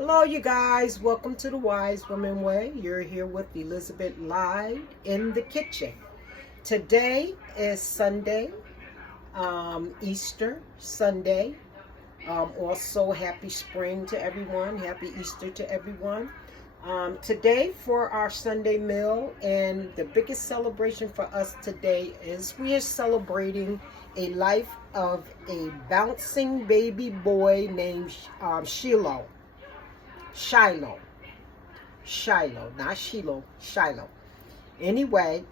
Hello, you guys. Welcome to the Wise Woman Way. You're here with Elizabeth live in the kitchen. Today is Sunday, Easter Sunday. Also, happy spring to everyone. Happy Easter to everyone. Today for our Sunday meal, and the biggest celebration for us today is we are celebrating a life of a bouncing baby boy named Shiloh, not Shiloh, Shiloh. Anyway,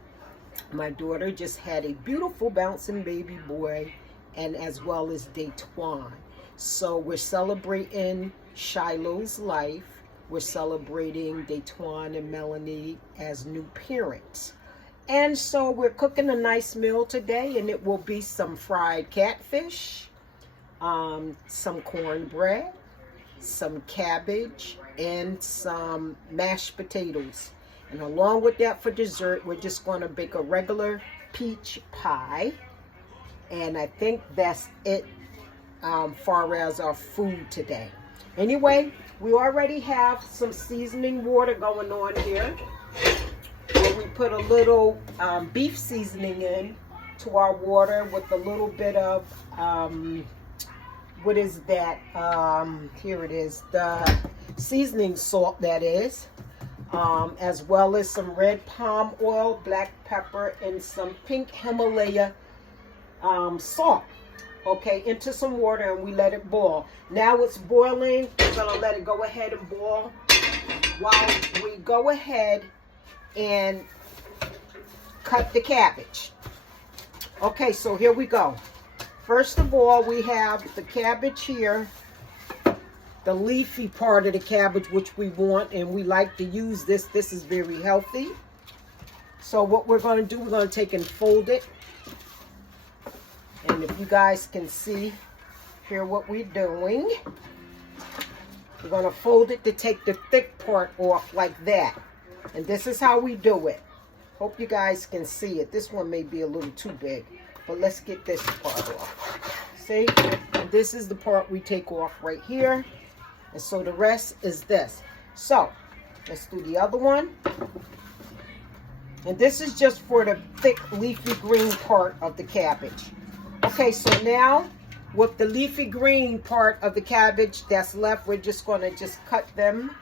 my daughter just had a beautiful bouncing baby boy, and as well as Daytwan. So we're celebrating Shiloh's life. We're celebrating Daytwan and Melanie as new parents. And so we're cooking a nice meal today, and it will be some fried catfish, some cornbread, some cabbage, and some mashed potatoes. And along with that, for dessert, we're just going to bake a regular peach pie. And I think that's it far as our food today. Anyway, we already have some seasoning water going on here, where we put a little beef seasoning in to our water with a little bit of what is that? Here it is, the seasoning salt, that is, as well as some red palm oil, black pepper, and some pink Himalaya salt. Okay, into some water, and we let it boil. Now it's boiling. We're gonna let it go ahead and boil while we go ahead and cut the cabbage. Okay, so here we go. First of all, we have the cabbage here, the leafy part of the cabbage, which we want, and we like to use this. This is very healthy. So what we're going to do, we're going to take and fold it. And if you guys can see here what we're doing, we're going to fold it to take the thick part off like that. And this is how we do it. Hope you guys can see it. This one may be a little too big, but let's get this part off. See? And this is the part we take off right here. And so the rest is this. So let's do the other one. And this is just for the thick leafy green part of the cabbage. Okay, so now with the leafy green part of the cabbage that's left, we're just going to just cut them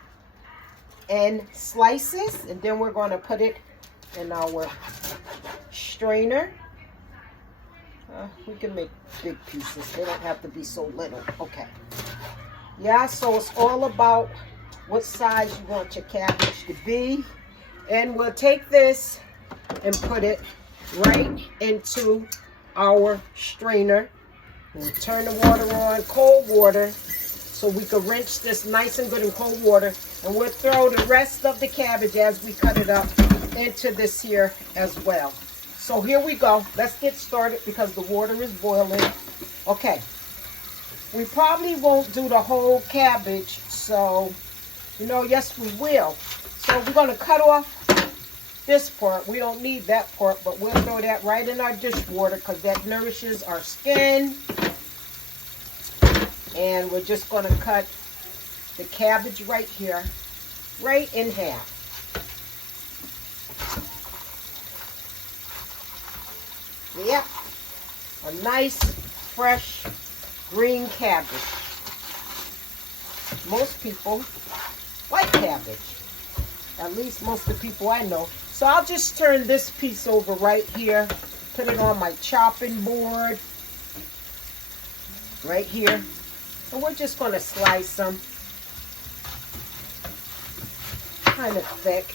in slices, and then we're going to put it in our strainer. We can make big pieces. They don't have to be so little. Okay. Yeah, so it's all about what size you want your cabbage to be. And we'll take this and put it right into our strainer. We'll turn the water on, cold water, so we can rinse this nice and good in cold water. And we'll throw the rest of the cabbage as we cut it up into this here as well. So here we go. Let's get started because the water is boiling. Okay. We probably won't do the whole cabbage, so, yes, we will. So we're going to cut off this part. We don't need that part, but we'll throw that right in our dishwater because that nourishes our skin. And we're just going to cut the cabbage right here, right in half. Yep, a nice, fresh, green cabbage. Most people like cabbage. At least most of the people I know. So I'll just turn this piece over right here. Put it on my chopping board. Right here. And we're just going to slice them. Kind of thick.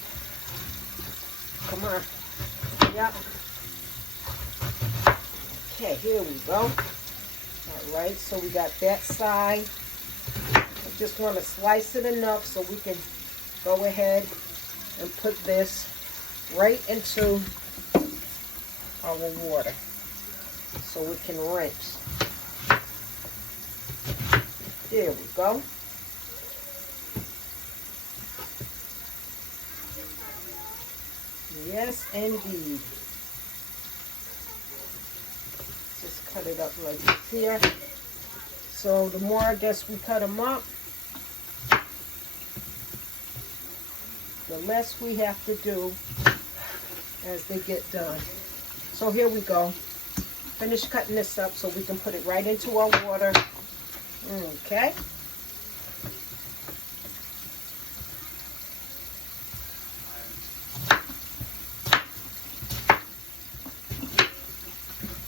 Come on. Yep. Okay, here we go. All right, so we got that side. I just want to slice it enough so we can go ahead and put this right into our water so we can rinse. There we go. Yes, indeed. Just cut it up like here. So the more I guess we cut them up, the less we have to do as they get done. So here we go. Finish cutting this up so we can put it right into our water. Okay.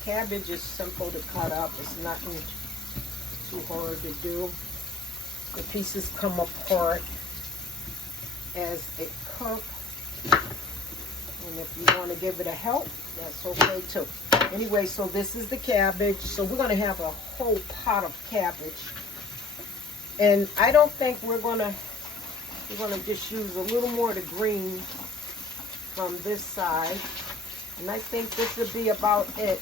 Cabbage is simple to cut up. It's nothing too hard to do. The pieces come apart as they cook. And if you want to give it a help, that's okay too. Anyway, so this is the cabbage. So we're going to have a whole pot of cabbage. And I don't think we're going to just use a little more of the green from this side. And I think this will be about it.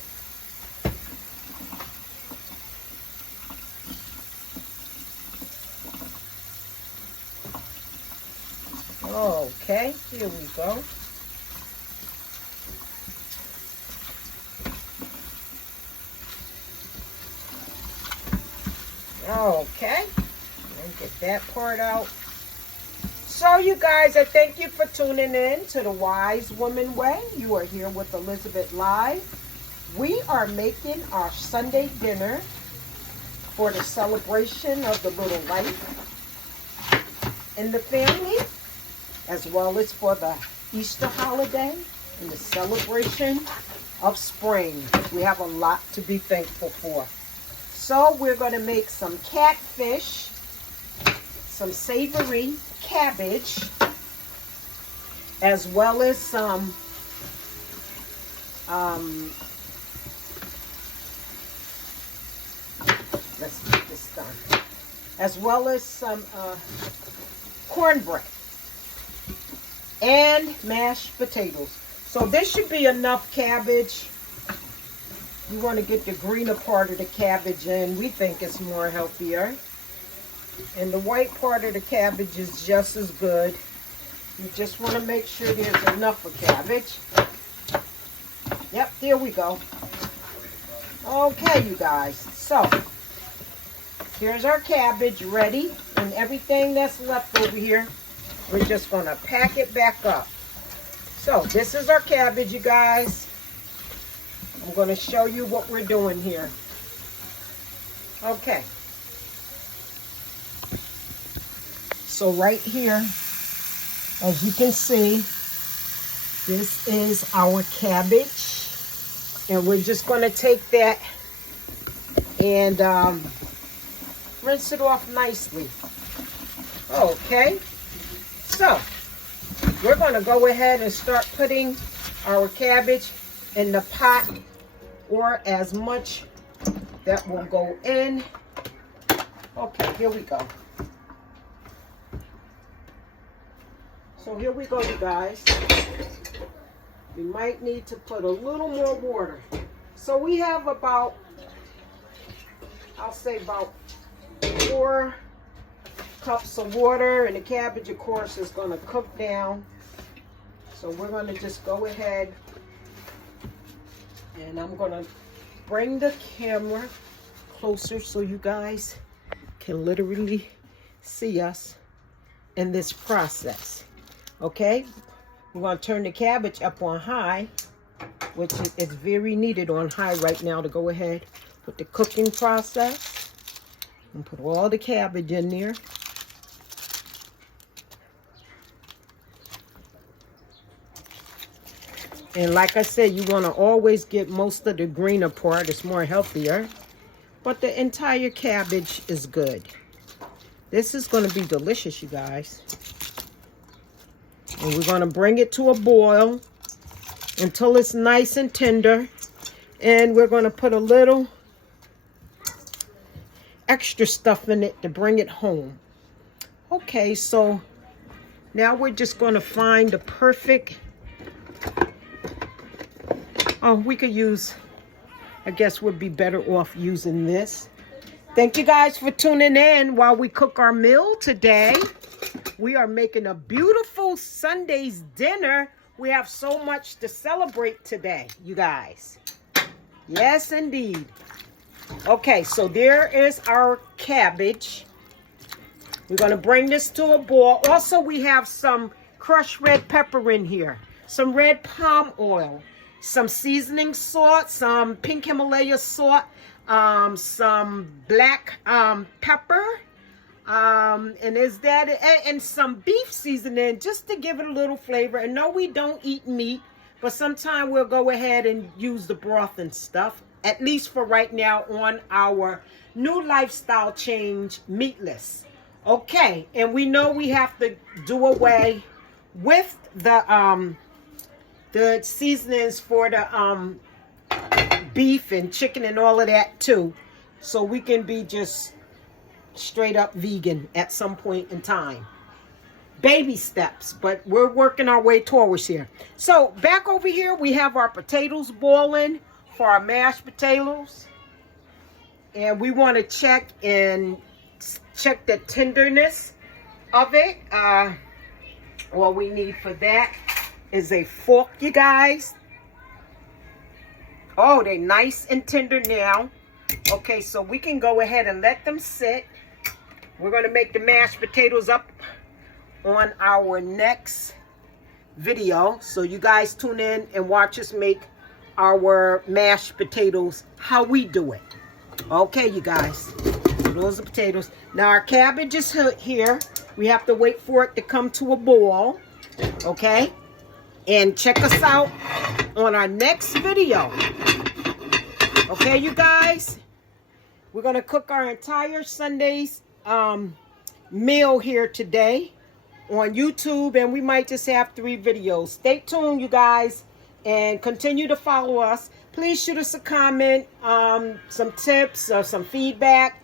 Okay, here we go. Okay, and get that part out. So you guys, I thank you for tuning in to the Wise Woman Way. You are here with Elizabeth Live. We are making our Sunday dinner for the celebration of the little life in the family, as well as for the Easter holiday and the celebration of spring. We have a lot to be thankful for. So we're going to make some catfish, some savory cabbage, as well as some let's get this done, as well as some cornbread and mashed potatoes. So this should be enough cabbage. You want to get the greener part of the cabbage in. We think it's more healthier. And the white part of the cabbage is just as good. You just want to make sure there's enough of cabbage. Yep, there we go. Okay, you guys. So, here's our cabbage ready. And everything that's left over here, we're just going to pack it back up. So, this is our cabbage, you guys. I'm going to show you what we're doing here. Okay. So right here, as you can see, this is our cabbage. And we're just going to take that and rinse it off nicely. Okay. So, we're going to go ahead and start putting our cabbage in the pot, or as much that will go in. Okay, here we go. So here we go, you guys. We might need to put a little more water. So we have about, I'll say about 4 cups of water, and the cabbage, of course, is going to cook down. So we're going to just go ahead, and I'm going to bring the camera closer so you guys can literally see us in this process. Okay, we're going to turn the cabbage up on high, which is very needed on high right now to go ahead with the cooking process. And put all the cabbage in there. And like I said, you want to always get most of the greener part. It's more healthier. But the entire cabbage is good. This is going to be delicious, you guys. And we're going to bring it to a boil until it's nice and tender. And we're going to put a little extra stuff in it to bring it home. Okay, so now we're just going to find the perfect... Oh, we could use, I guess we'd be better off using this. Thank you guys for tuning in while we cook our meal today. We are making a beautiful Sunday's dinner. We have so much to celebrate today, you guys. Yes, indeed. Okay, so there is our cabbage. We're going to bring this to a boil. Also, we have some crushed red pepper in here, some red palm oil, some seasoning salt, some pink Himalaya salt, some black pepper, and is that and some beef seasoning just to give it a little flavor. And no, we don't eat meat, but sometime we'll go ahead and use the broth and stuff, at least for right now on our new lifestyle change meatless. Okay, and we know we have to do away with the seasonings for the beef and chicken and all of that too, so we can be just straight up vegan at some point in time. Baby steps, but we're working our way towards here. So back over here we have our potatoes boiling for our mashed potatoes, and we want to check the tenderness of it. What we need for that is a fork, you guys. Oh, they're nice and tender now. Okay, so we can go ahead and let them sit. We're going to make the mashed potatoes up on our next video. So you guys tune in and watch us make our mashed potatoes how we do it. Okay, you guys. So those are potatoes. Now our cabbage is here. We have to wait for it to come to a boil. Okay? And check us out on our next video. Okay, you guys? We're going to cook our entire Sunday's meal here today on YouTube, and we might just have 3 videos. Stay tuned, you guys, and continue to follow us. Please shoot us a comment, some tips or some feedback.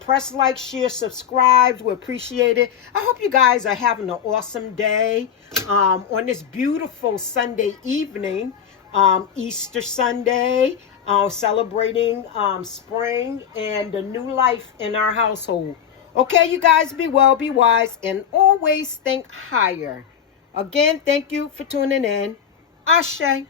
Press like, share, subscribe. We appreciate it. I hope you guys are having an awesome day on this beautiful Sunday evening, Easter Sunday, celebrating spring and the new life in our household. Okay, you guys, be well, be wise, and always think higher. Again, thank you for tuning in. Ashe.